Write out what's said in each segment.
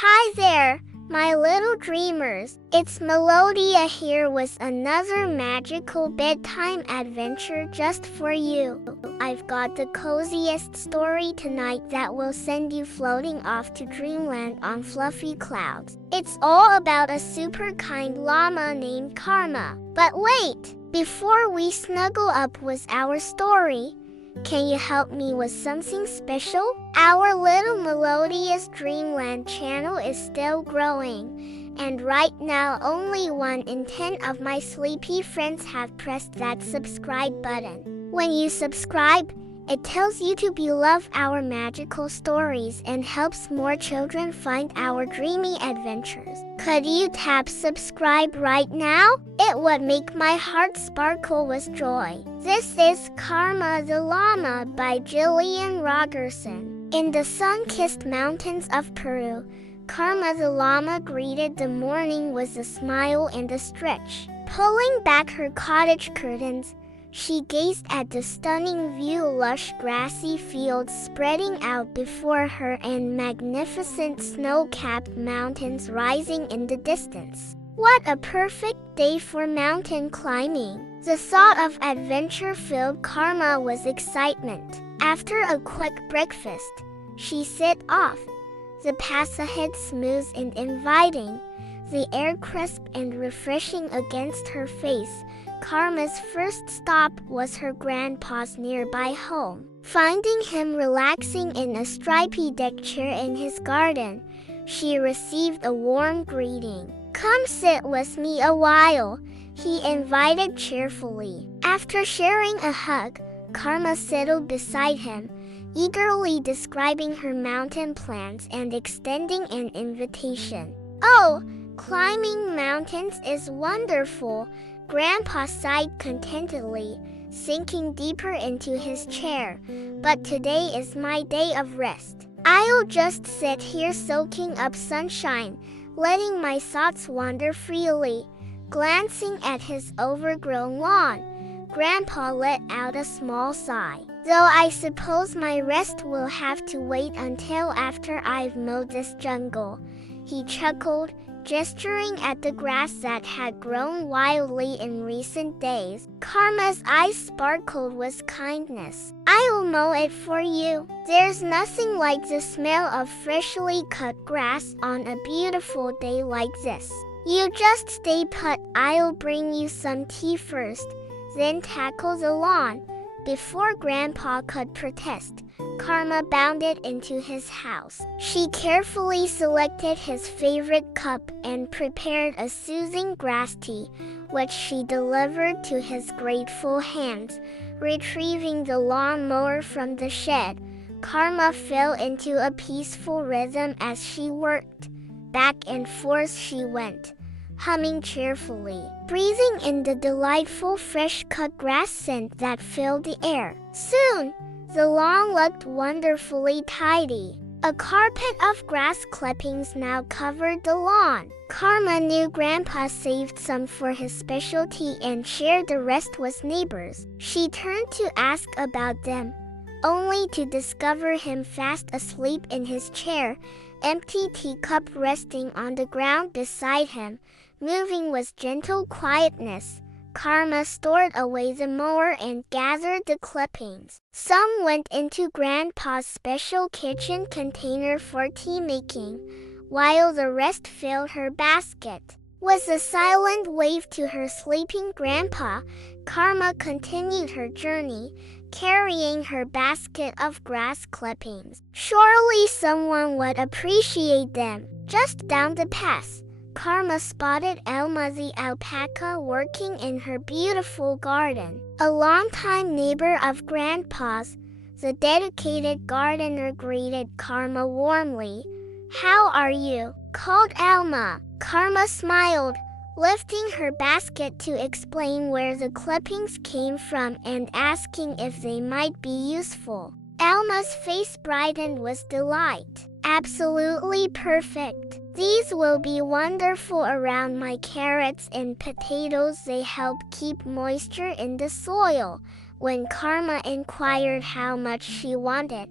Hi there, my little dreamers. It's Melodia here with another magical bedtime adventure just for you. I've got the coziest story tonight that will send you floating off to Dreamland on fluffy clouds. It's all about a super kind llama named Karma. But wait, before we snuggle up with our story, can you help me with something special? Our little Melodia's Dreamland channel is still growing, and right now only 1 in 10 of my sleepy friends have pressed that subscribe button. When you subscribe, it tells YouTube you love our magical stories and helps more children find our dreamy adventures. Could you tap subscribe right now? It would make my heart sparkle with joy. This is Karma the Llama by Gillian Rogerson. In the sun-kissed mountains of Peru, Karma the llama greeted the morning with a smile and a stretch. Pulling back her cottage curtains, she gazed at the stunning view, lush grassy fields spreading out before her and magnificent snow-capped mountains rising in the distance. What a perfect day for mountain climbing! The thought of adventure filled Karma with excitement. After a quick breakfast, she set off. The path ahead smooth and inviting, the air crisp and refreshing against her face. Karma's first stop was her grandpa's nearby home. Finding him relaxing in a stripy deck chair in his garden, she received a warm greeting. "Come sit with me a while," he invited cheerfully. After sharing a hug, Karma settled beside him, eagerly describing her mountain plans and extending an invitation. "Oh, climbing mountains is wonderful," Grandpa sighed contentedly, sinking deeper into his chair. "But today is my day of rest. I'll just sit here soaking up sunshine, letting my thoughts wander freely." Glancing at his overgrown lawn, Grandpa let out a small sigh. "Though I suppose my rest will have to wait until after I've mowed this jungle," he chuckled, gesturing at the grass that had grown wildly in recent days. Karma's eyes sparkled with kindness. "I'll mow it for you. There's nothing like the smell of freshly cut grass on a beautiful day like this. You just stay put. I'll bring you some tea first, then tackle the lawn." Before Grandpa could protest, Karma bounded into his house. She carefully selected his favorite cup and prepared a soothing grass tea, which she delivered to his grateful hands. Retrieving the lawnmower from the shed, Karma fell into a peaceful rhythm as she worked. Back and forth she went, humming cheerfully, breathing in the delightful fresh-cut grass scent that filled the air. Soon, the lawn looked wonderfully tidy. A carpet of grass clippings now covered the lawn. Karma knew Grandpa saved some for his specialty and shared the rest with neighbors. She turned to ask about them, only to discover him fast asleep in his chair, empty teacup resting on the ground beside him. Moving with gentle quietness, Karma stored away the mower and gathered the clippings. Some went into Grandpa's special kitchen container for tea making, while the rest filled her basket. With a silent wave to her sleeping Grandpa, Karma continued her journey, carrying her basket of grass clippings. Surely someone would appreciate them. Just down the path, Karma spotted Alma the alpaca working in her beautiful garden. A longtime neighbor of Grandpa's, the dedicated gardener greeted Karma warmly. "How are you?" called Alma. Karma smiled, lifting her basket to explain where the clippings came from and asking if they might be useful. Alma's face brightened with delight. "Absolutely perfect. These will be wonderful around my carrots and potatoes. They help keep moisture in the soil." When Karma inquired how much she wanted,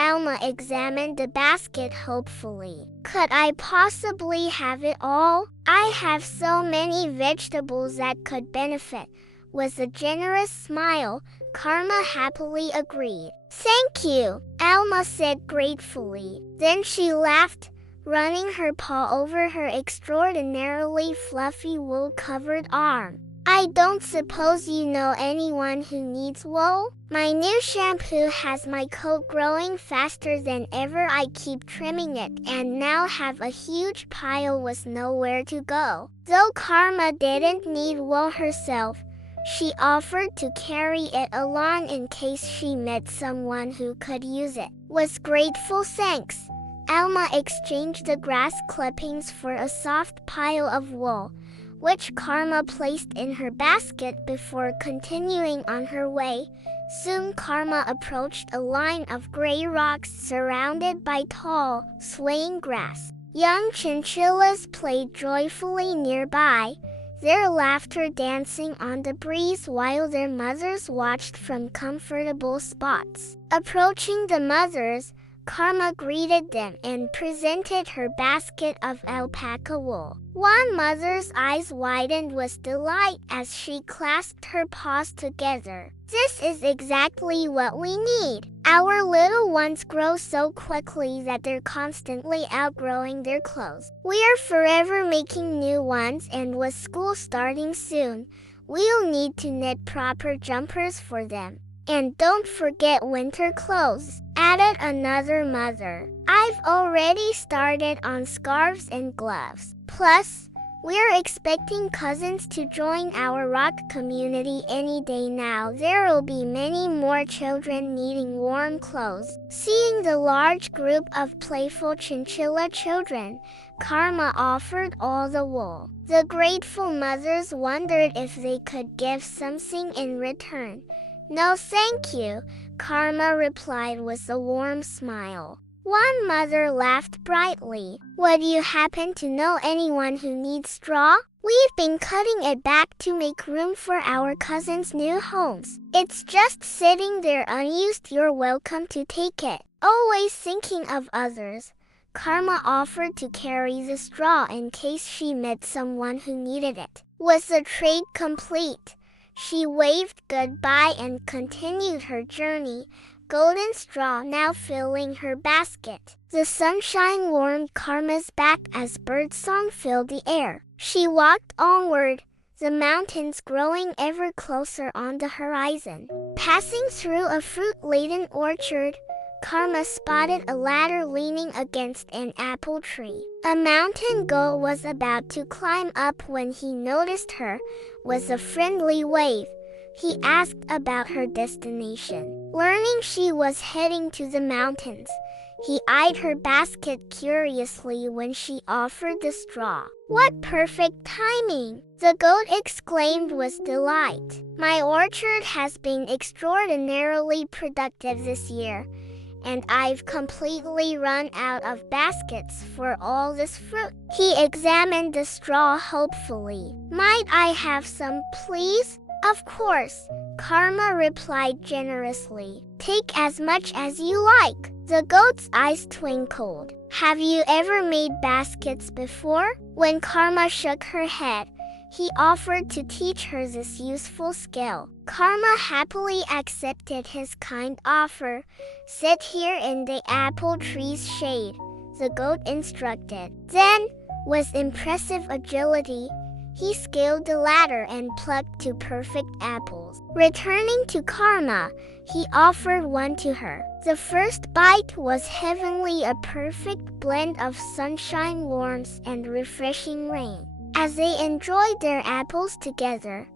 Alma examined the basket hopefully. Could I possibly have it all? I have so many vegetables that could benefit. With a generous smile, Karma happily agreed. Thank you, Alma said gratefully. Then she laughed, running her paw over her extraordinarily fluffy wool-covered arm. I don't suppose you know anyone who needs wool? My new shampoo has my coat growing faster than ever. I keep trimming it and now have a huge pile with nowhere to go. Though Karma didn't need wool herself, she offered to carry it along in case she met someone who could use it. With grateful thanks, Alma exchanged the grass clippings for a soft pile of wool, which Karma placed in her basket before continuing on her way. Soon Karma approached a line of gray rocks surrounded by tall, swaying grass. Young chinchillas played joyfully nearby, their laughter dancing on the breeze while their mothers watched from comfortable spots. Approaching the mothers, Karma greeted them and presented her basket of alpaca wool. One mother's eyes widened with delight as she clasped her paws together. This is exactly what we need. Our little ones grow so quickly that they're constantly outgrowing their clothes. We are forever making new ones, and with school starting soon, we'll need to knit proper jumpers for them. And don't forget winter clothes, added another mother. I've already started on scarves and gloves. Plus, we're expecting cousins to join our rock community any day now. There'll be many more children needing warm clothes. Seeing the large group of playful chinchilla children, Karma offered all the wool. The grateful mothers wondered if they could give something in return. No, thank you, Karma replied with a warm smile. One mother laughed brightly. Would you happen to know anyone who needs straw? We've been cutting it back to make room for our cousins' new homes. It's just sitting there unused. You're welcome to take it. Always thinking of others, Karma offered to carry the straw in case she met someone who needed it. Was the trade complete? She waved goodbye and continued her journey, golden straw now filling her basket. The sunshine warmed Karma's back as birdsong filled the air. She walked onward, the mountains growing ever closer on the horizon. Passing through a fruit-laden orchard, Karma spotted a ladder leaning against an apple tree. A mountain goat was about to climb up when he noticed her. With a friendly wave, he asked about her destination. Learning she was heading to the mountains, he eyed her basket curiously when she offered the straw. What perfect timing! The goat exclaimed with delight. My orchard has been extraordinarily productive this year, and I've completely run out of baskets for all this fruit. He examined the straw hopefully. Might I have some, please? Of course, Karma replied generously. Take as much as you like. The goat's eyes twinkled. Have you ever made baskets before? When Karma shook her head, he offered to teach her this useful skill. Karma happily accepted his kind offer. Sit here in the apple tree's shade, the goat instructed. Then, with impressive agility, he scaled the ladder and plucked two perfect apples. Returning to Karma, he offered one to her. The first bite was heavenly, a perfect blend of sunshine, warmth, and refreshing rain. As they enjoyed their apples together,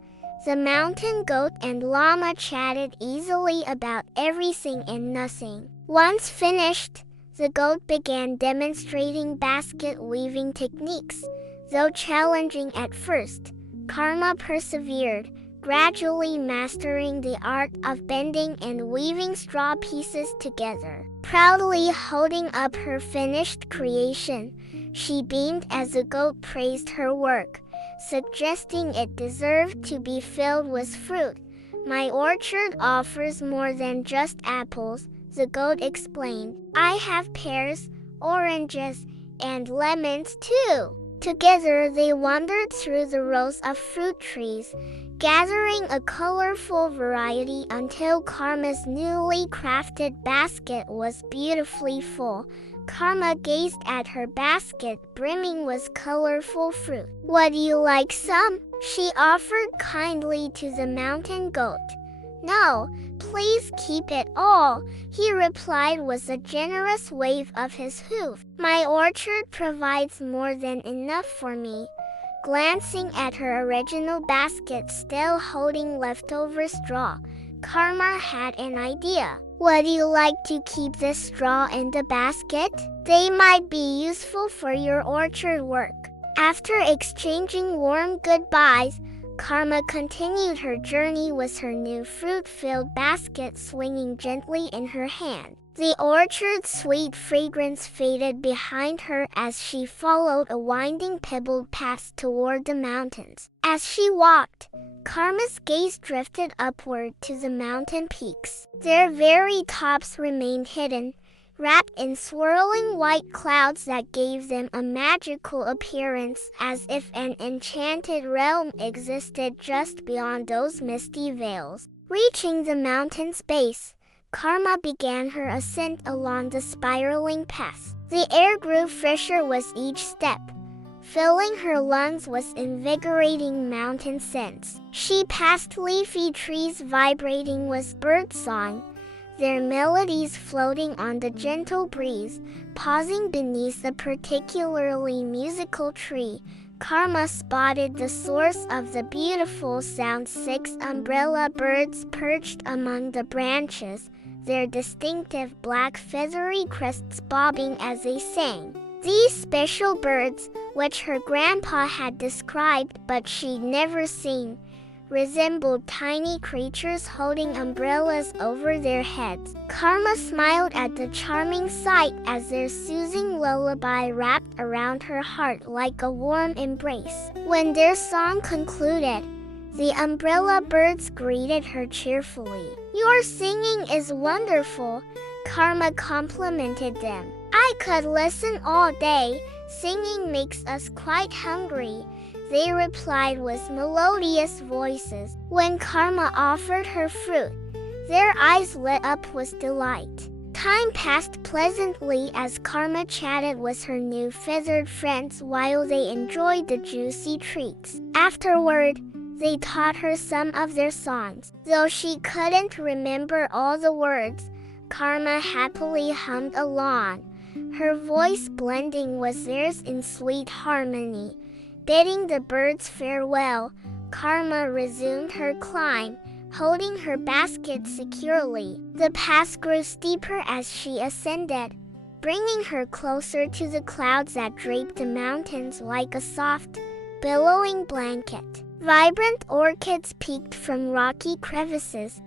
the mountain goat and llama chatted easily about everything and nothing. Once finished, the goat began demonstrating basket weaving techniques. Though challenging at first, Karma persevered, gradually mastering the art of bending and weaving straw pieces together. Proudly holding up her finished creation, she beamed as the goat praised her work, suggesting it deserved to be filled with fruit. My orchard offers more than just apples, the goat explained. I have pears, oranges, and lemons too. Together they wandered through the rows of fruit trees, gathering a colorful variety until Karma's newly crafted basket was beautifully full. Karma gazed at her basket brimming with colorful fruit. Would you like some? She offered kindly to the mountain goat. No, please keep it all, he replied with a generous wave of his hoof. My orchard provides more than enough for me. Glancing at her original basket still holding leftover straw, Karma had an idea. Would you like to keep the straw in the basket? They might be useful for your orchard work. After exchanging warm goodbyes, Karma continued her journey with her new fruit-filled basket swinging gently in her hand. The orchard's sweet fragrance faded behind her as she followed a winding pebbled path toward the mountains. As she walked, Karma's gaze drifted upward to the mountain peaks. Their very tops remained hidden, wrapped in swirling white clouds that gave them a magical appearance, as if an enchanted realm existed just beyond those misty veils. Reaching the mountain's base, Karma began her ascent along the spiraling path. The air grew fresher with each step, filling her lungs with invigorating mountain scents. She passed leafy trees vibrating with birdsong, their melodies floating on the gentle breeze. Pausing beneath a particularly musical tree, Karma spotted the source of the beautiful sound. 6 umbrella birds perched among the branches, their distinctive black feathery crests bobbing as they sang. These special birds, which her grandpa had described but she'd never seen, resembled tiny creatures holding umbrellas over their heads. Karma smiled at the charming sight as their soothing lullaby wrapped around her heart like a warm embrace. When their song concluded, the umbrella birds greeted her cheerfully. Your singing is wonderful, Karma complimented them. I could listen all day. Singing makes us quite hungry, they replied with melodious voices. When Karma offered her fruit, their eyes lit up with delight. Time passed pleasantly as Karma chatted with her new feathered friends while they enjoyed the juicy treats. Afterward, they taught her some of their songs. Though she couldn't remember all the words, Karma happily hummed along, her voice blending with theirs in sweet harmony. Bidding the birds farewell, Karma resumed her climb, holding her basket securely. The path grew steeper as she ascended, bringing her closer to the clouds that draped the mountains like a soft, billowing blanket. Vibrant orchids peeked from rocky crevices,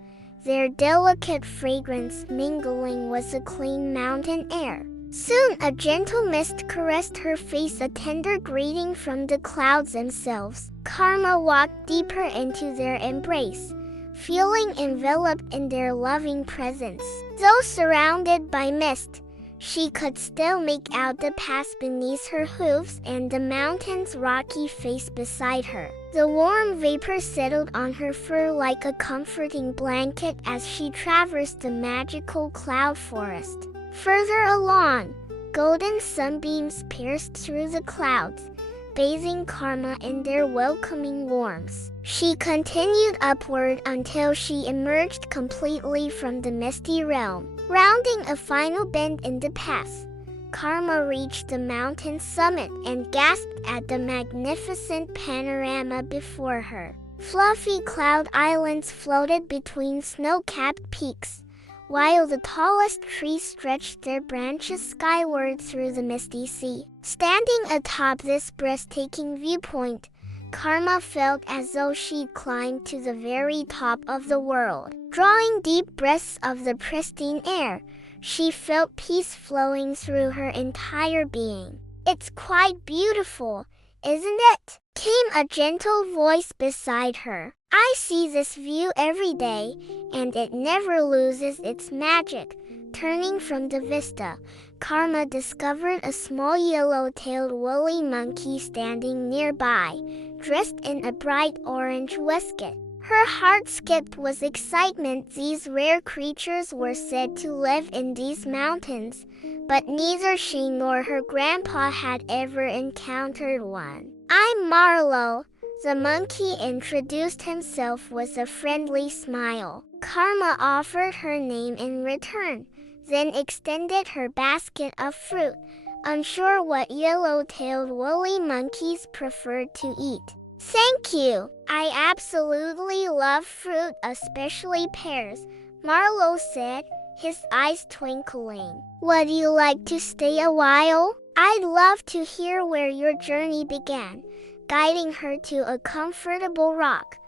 their delicate fragrance mingling with the clean mountain air. Soon a gentle mist caressed her face, a tender greeting from the clouds themselves. Karma walked deeper into their embrace, feeling enveloped in their loving presence. Though surrounded by mist, she could still make out the path beneath her hooves and the mountain's rocky face beside her. The warm vapor settled on her fur like a comforting blanket as she traversed the magical cloud forest. Further along, golden sunbeams pierced through the clouds, bathing Karma in their welcoming warmth. She continued upward until she emerged completely from the misty realm. Rounding a final bend in the path, Karma reached the mountain summit and gasped at the magnificent panorama before her. Fluffy cloud islands floated between snow-capped peaks, while the tallest trees stretched their branches skyward through the misty sea. Standing atop this breathtaking viewpoint, Karma felt as though she'd climbed to the very top of the world. Drawing deep breaths of the pristine air, she felt peace flowing through her entire being. It's quite beautiful, isn't it? Came a gentle voice beside her. I see this view every day, and it never loses its magic, Turning from the vista, Karma discovered a small yellow-tailed woolly monkey standing nearby, dressed in a bright orange waistcoat. Her heart skipped with excitement. These rare creatures were said to live in these mountains, but neither she nor her grandpa had ever encountered one. "I'm Marlo," the monkey introduced himself with a friendly smile. Karma offered her name in return, then extended her basket of fruit, unsure what yellow-tailed woolly monkeys preferred to eat. "Thank you. I absolutely love fruit, especially pears," Marlo said, his eyes twinkling. "Would you like to stay a while? I'd love to hear where your journey began," guiding her to a comfortable rock.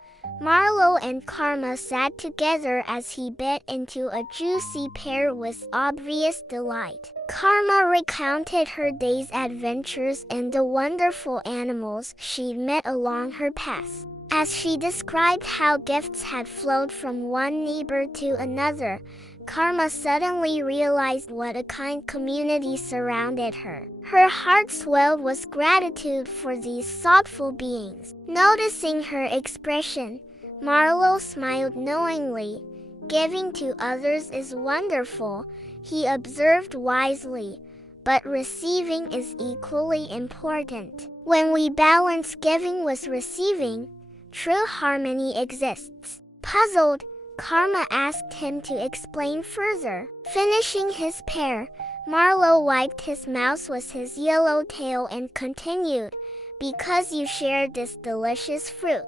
Marlo and Karma sat together as he bit into a juicy pear with obvious delight. Karma recounted her day's adventures and the wonderful animals she'd met along her path. As she described how gifts had flowed from one neighbor to another, Karma suddenly realized what a kind community surrounded her. Her heart swelled with gratitude for these thoughtful beings. Noticing her expression, Marlo smiled knowingly. "Giving to others is wonderful," he observed wisely, "but receiving is equally important. When we balance giving with receiving, true harmony exists." Puzzled, Karma asked him to explain further. Finishing his pear, Marlo wiped his mouth with his yellow tail and continued, "Because you shared this delicious fruit,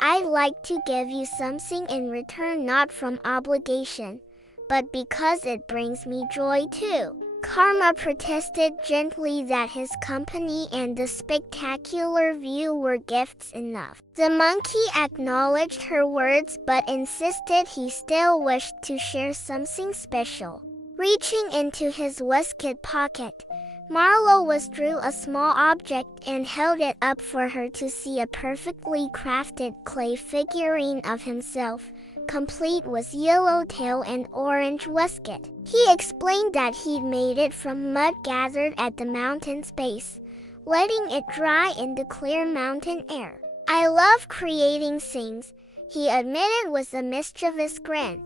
I'd like to give you something in return, not from obligation, but because it brings me joy too." Karma protested gently that his company and the spectacular view were gifts enough. The monkey acknowledged her words but insisted he still wished to share something special. Reaching into his waistcoat pocket, Marlo withdrew a small object and held it up for her to see: a perfectly crafted clay figurine of himself, complete with yellow tail and orange waistcoat. He explained that he'd made it from mud gathered at the mountain's base, letting it dry in the clear mountain air. "I love creating things," he admitted with a mischievous grin,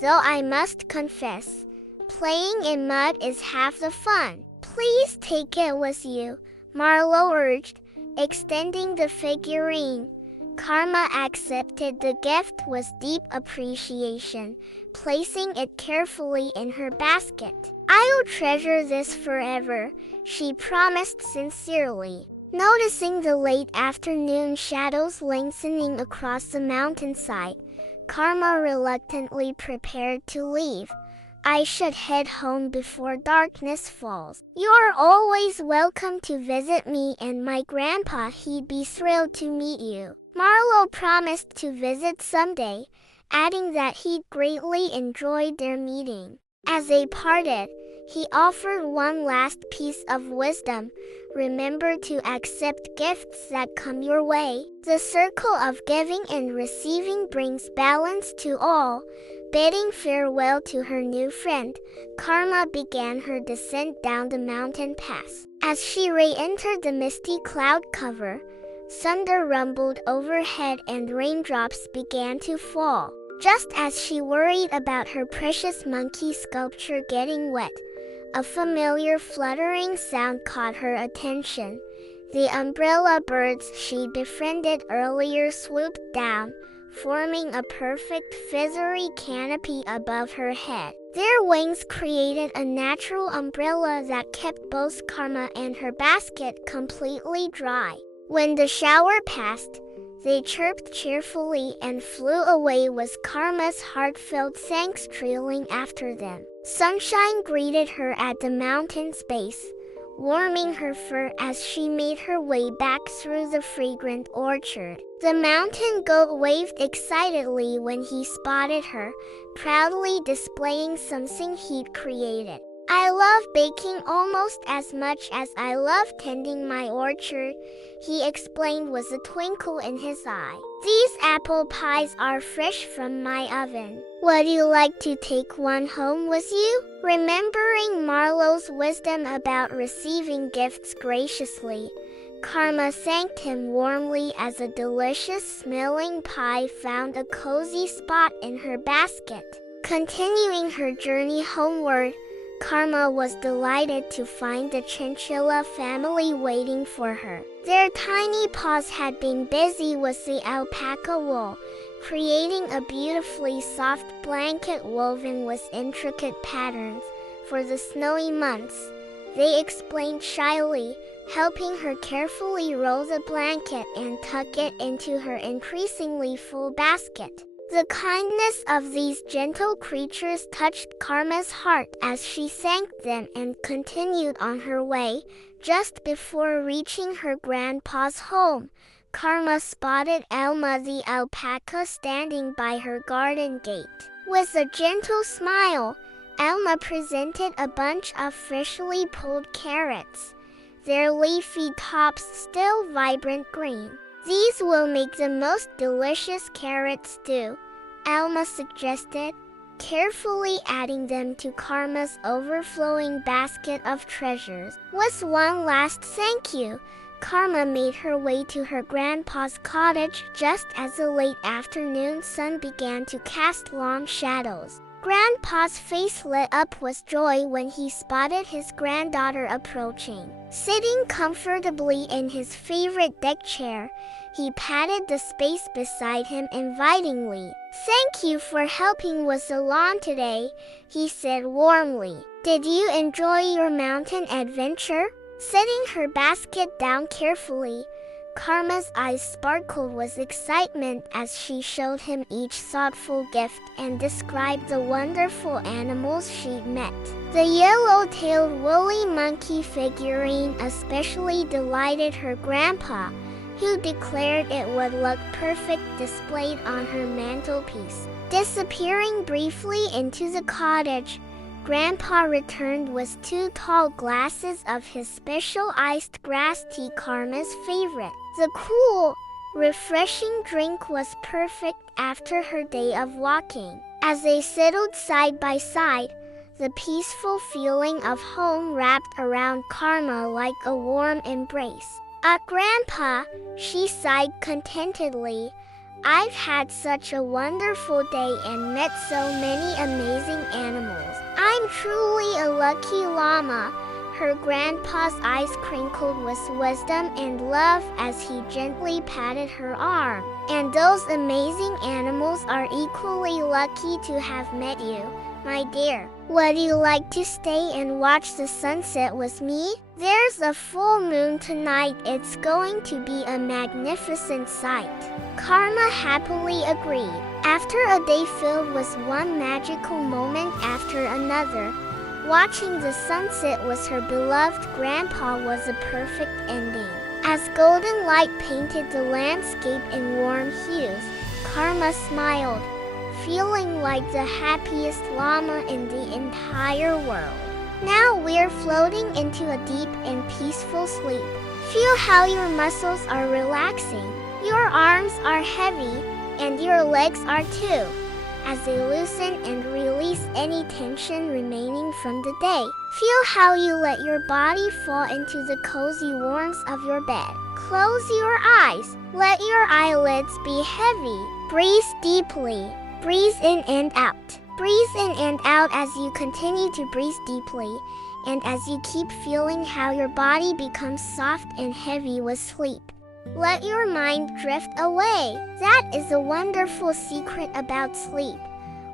"though I must confess, playing in mud is half the fun." "Please take it with you," Marlo urged, extending the figurine. Karma accepted the gift with deep appreciation, placing it carefully in her basket. "I'll treasure this forever," she promised sincerely. Noticing the late afternoon shadows lengthening across the mountainside, Karma reluctantly prepared to leave. "I should head home before darkness falls." "You're always welcome to visit me and my grandpa. He'd be thrilled to meet you." Marlo promised to visit someday, adding that he'd greatly enjoyed their meeting. As they parted, he offered one last piece of wisdom: remember to accept gifts that come your way. The circle of giving and receiving brings balance to all. Bidding farewell to her new friend, Karma began her descent down the mountain pass. As she re-entered the misty cloud cover, thunder rumbled overhead and raindrops began to fall. Just as she worried about her precious monkey sculpture getting wet, a familiar fluttering sound caught her attention. The umbrella birds she'd befriended earlier swooped down, forming a perfect feathery canopy above her head. Their wings created a natural umbrella that kept both Karma and her basket completely dry. When the shower passed, they chirped cheerfully and flew away with Karma's heartfelt thanks trailing after them. Sunshine greeted her at the mountain's base, warming her fur as she made her way back through the fragrant orchard. The mountain goat waved excitedly when he spotted her, proudly displaying something he'd created. I love baking almost as much as I love tending my orchard, he explained with a twinkle in his eye. These apple pies are fresh from my oven. Would you like to take one home with you? Remembering Marlo's wisdom about receiving gifts graciously, Karma thanked him warmly as a delicious-smelling pie found a cozy spot in her basket. Continuing her journey homeward, Karma was delighted to find the chinchilla family waiting for her. Their tiny paws had been busy with the alpaca wool, creating a beautifully soft blanket woven with intricate patterns for the snowy months. They explained shyly, helping her carefully roll the blanket and tuck it into her increasingly full basket. The kindness of these gentle creatures touched Karma's heart as she thanked them and continued on her way. Just before reaching her grandpa's home, Karma spotted Alma the alpaca standing by her garden gate. With a gentle smile, Alma presented a bunch of freshly pulled carrots, their leafy tops still vibrant green. These will make the most delicious carrot stew, Alma suggested, carefully adding them to Karma's overflowing basket of treasures. With one last thank you, Karma made her way to her grandpa's cottage just as the late afternoon sun began to cast long shadows. Grandpa's face lit up with joy when he spotted his granddaughter approaching. Sitting comfortably in his favorite deck chair, he patted the space beside him invitingly. "Thank you for helping with the lawn today," he said warmly. "Did you enjoy your mountain adventure?" Setting her basket down carefully, Karma's eyes sparkled with excitement as she showed him each thoughtful gift and described the wonderful animals she'd met. The yellow-tailed woolly monkey figurine especially delighted her grandpa, who declared it would look perfect displayed on her mantelpiece. Disappearing briefly into the cottage, Grandpa returned with 2 tall glasses of his special iced grass tea, Karma's favorite. The cool, refreshing drink was perfect after her day of walking. As they settled side by side, the peaceful feeling of home wrapped around Karma like a warm embrace. Grandpa," she sighed contentedly, "I've had such a wonderful day and met so many amazing animals. I'm truly a lucky llama." Her grandpa's eyes crinkled with wisdom and love as he gently patted her arm. "And those amazing animals are equally lucky to have met you, my dear. Would you like to stay and watch the sunset with me? There's a full moon tonight. It's going to be a magnificent sight." Karma happily agreed. After a day filled with one magical moment after another, watching the sunset with her beloved grandpa was a perfect ending. As golden light painted the landscape in warm hues, Karma smiled, feeling like the happiest llama in the entire world. Now we're floating into a deep and peaceful sleep. Feel how your muscles are relaxing. Your arms are heavy, and your legs are too, as they loosen and release any tension remaining from the day. Feel how you let your body fall into the cozy warmth of your bed. Close your eyes. Let your eyelids be heavy. Breathe deeply. Breathe in and out. Breathe in and out as you continue to breathe deeply, and as you keep feeling how your body becomes soft and heavy with sleep. Let your mind drift away. That is a wonderful secret about sleep.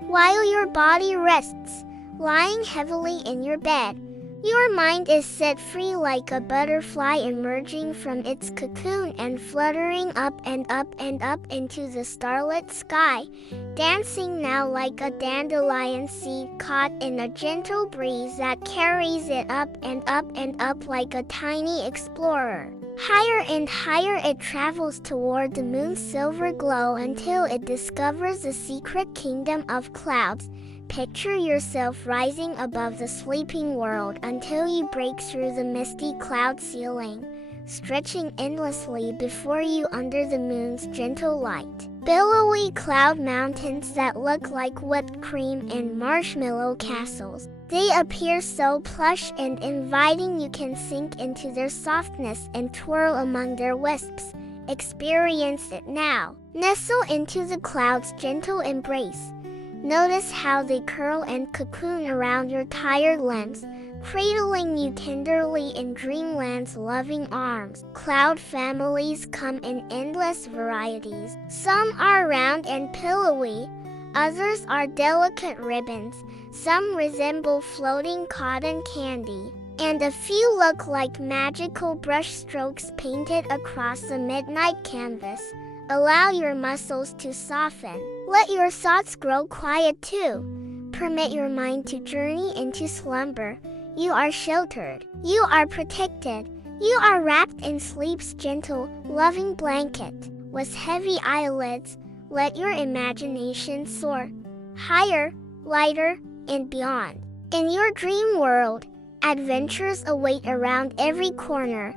While your body rests, lying heavily in your bed, your mind is set free like a butterfly emerging from its cocoon and fluttering up and up and up into the starlit sky, dancing now like a dandelion seed caught in a gentle breeze that carries it up and up and up like a tiny explorer. Higher and higher it travels toward the moon's silver glow until it discovers the secret kingdom of clouds, Picture yourself rising above the sleeping world until you break through the misty cloud ceiling, stretching endlessly before you under the moon's gentle light. Billowy cloud mountains that look like whipped cream and marshmallow castles. They appear so plush and inviting you can sink into their softness and twirl among their wisps. Experience it now. Nestle into the clouds' gentle embrace. Notice how they curl and cocoon around your tired limbs, cradling you tenderly in Dreamland's loving arms. Cloud families come in endless varieties. Some are round and pillowy, others are delicate ribbons, some resemble floating cotton candy, and a few look like magical brush strokes painted across the midnight canvas. Allow your muscles to soften. Let your thoughts grow quiet too. Permit your mind to journey into slumber. You are sheltered. You are protected. You are wrapped in sleep's gentle, loving blanket. With heavy eyelids, let your imagination soar. Higher, lighter, and beyond. In your dream world, adventures await around every corner.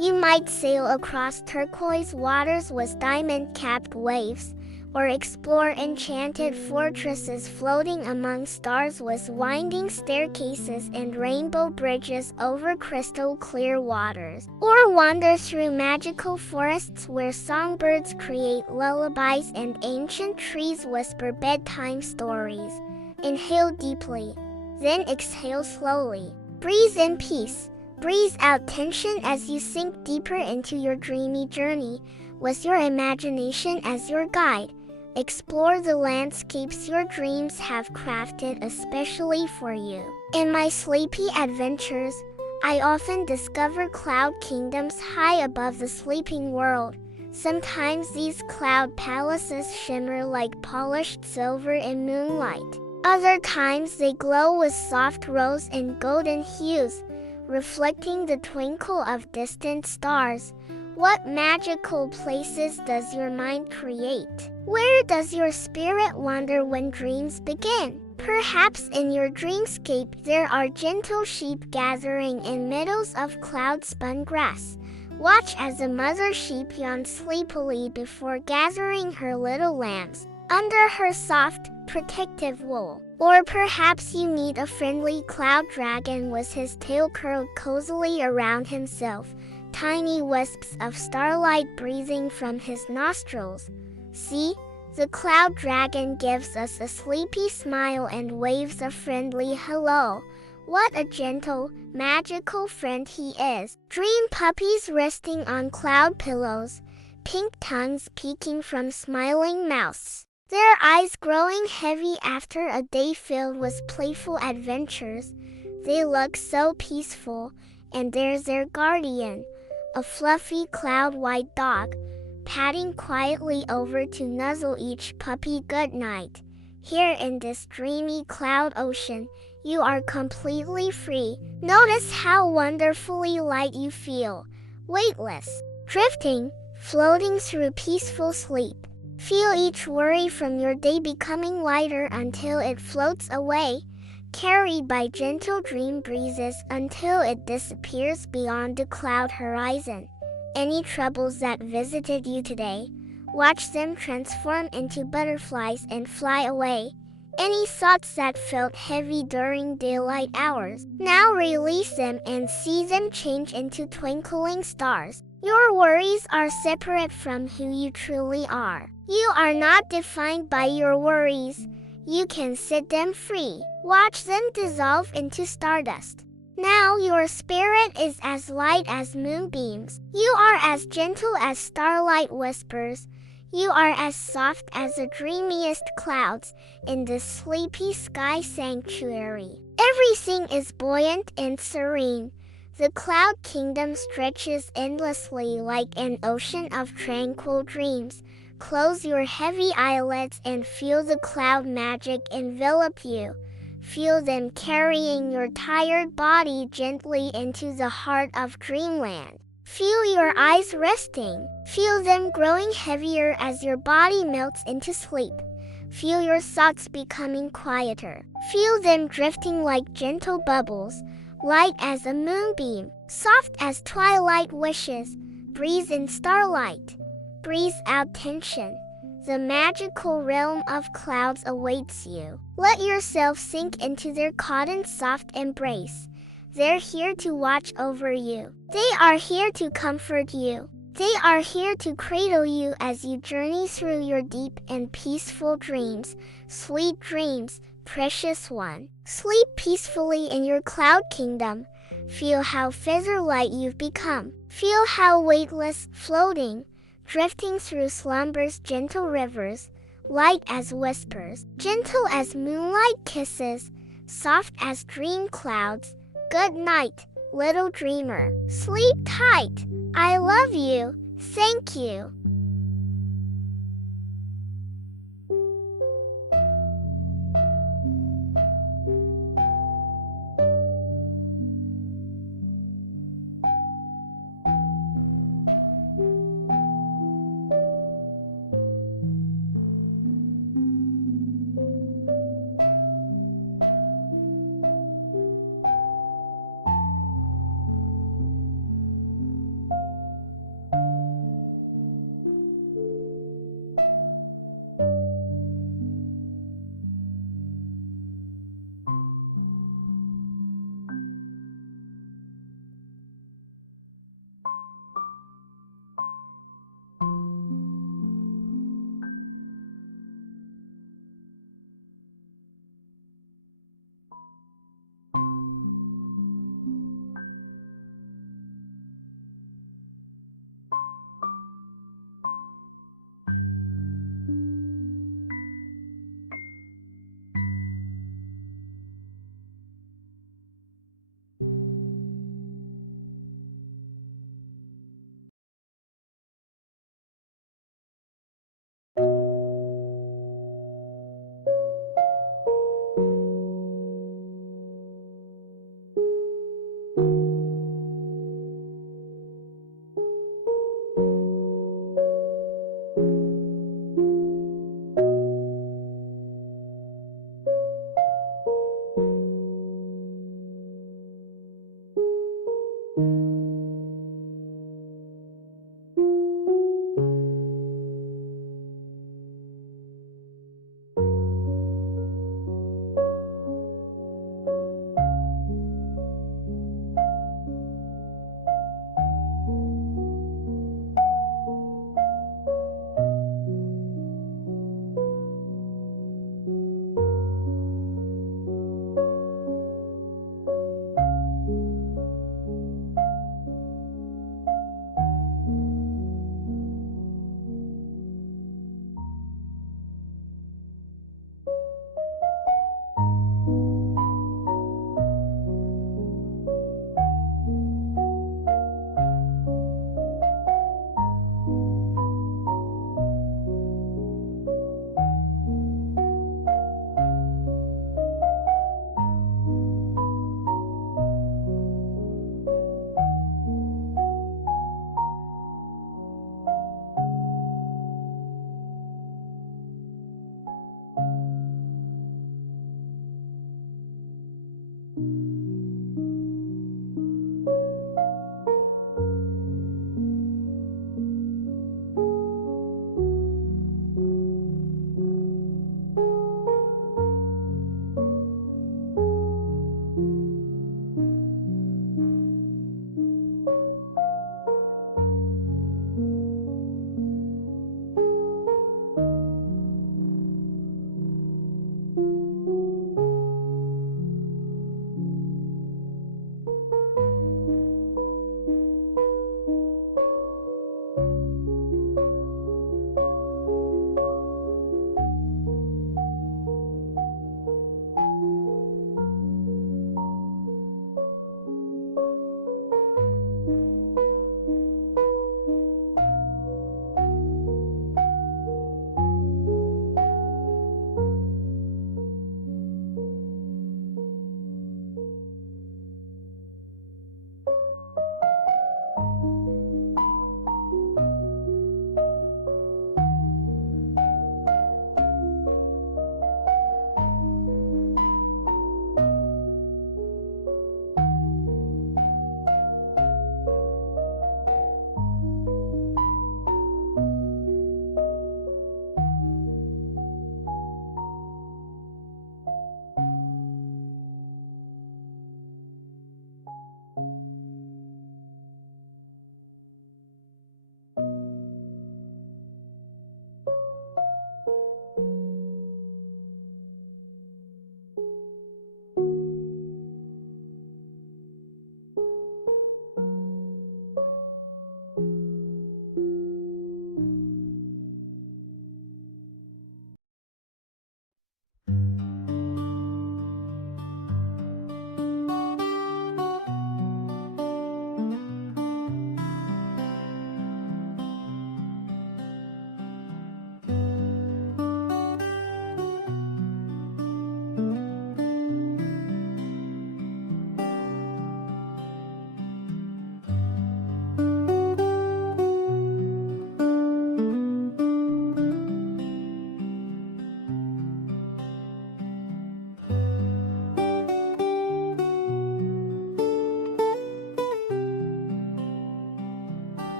You might sail across turquoise waters with diamond-capped waves, or explore enchanted fortresses floating among stars with winding staircases and rainbow bridges over crystal-clear waters, or wander through magical forests where songbirds create lullabies and ancient trees whisper bedtime stories. Inhale deeply, then exhale slowly. Breathe in peace. Breathe out tension as you sink deeper into your dreamy journey, with your imagination as your guide. Explore the landscapes your dreams have crafted especially for you. In my sleepy adventures, I often discover cloud kingdoms high above the sleeping world. Sometimes these cloud palaces shimmer like polished silver in moonlight. Other times they glow with soft rose and golden hues, reflecting the twinkle of distant stars. What magical places does your mind create? Where does your spirit wander when dreams begin? Perhaps in your dreamscape there are gentle sheep gathering in meadows of cloud-spun grass. Watch as a mother sheep yawns sleepily before gathering her little lambs under her soft, protective wool. Or perhaps you meet a friendly cloud dragon with his tail curled cozily around himself, tiny wisps of starlight breathing from his nostrils. See, the cloud dragon gives us a sleepy smile and waves a friendly hello. What a gentle, magical friend he is. Dream puppies resting on cloud pillows, pink tongues peeking from smiling mouths. Their eyes growing heavy after a day filled with playful adventures. They look so peaceful, and there's their guardian, a fluffy cloud-white dog, padding quietly over to nuzzle each puppy goodnight. Here in this dreamy cloud ocean, you are completely free. Notice how wonderfully light you feel, weightless, drifting, floating through peaceful sleep. Feel each worry from your day becoming lighter until it floats away, carried by gentle dream breezes until it disappears beyond the cloud horizon. Any troubles that visited you today, watch them transform into butterflies and fly away. Any thoughts that felt heavy during daylight hours, now release them and see them change into twinkling stars. Your worries are separate from who you truly are. You are not defined by your worries. You can set them free. Watch them dissolve into stardust. Now your spirit is as light as moonbeams. You are as gentle as starlight whispers. You are as soft as the dreamiest clouds in this sleepy sky sanctuary. Everything is buoyant and serene. The cloud kingdom stretches endlessly like an ocean of tranquil dreams. Close your heavy eyelids and feel the cloud magic envelop you. Feel them carrying your tired body gently into the heart of Dreamland. Feel your eyes resting. Feel them growing heavier as your body melts into sleep. Feel your thoughts becoming quieter. Feel them drifting like gentle bubbles, light as a moonbeam, soft as twilight wishes. Breathe in starlight. Breathe out tension. The magical realm of clouds awaits you. Let yourself sink into their cotton soft embrace. They're here to watch over you. They are here to comfort you. They are here to cradle you as you journey through your deep and peaceful dreams. Sweet dreams, precious one. Sleep peacefully in your cloud kingdom. Feel how feather-light you've become. Feel how weightless, floating, drifting through slumber's gentle rivers, light as whispers, gentle as moonlight kisses, soft as dream clouds. Good night, little dreamer. Sleep tight. I love you. Thank you.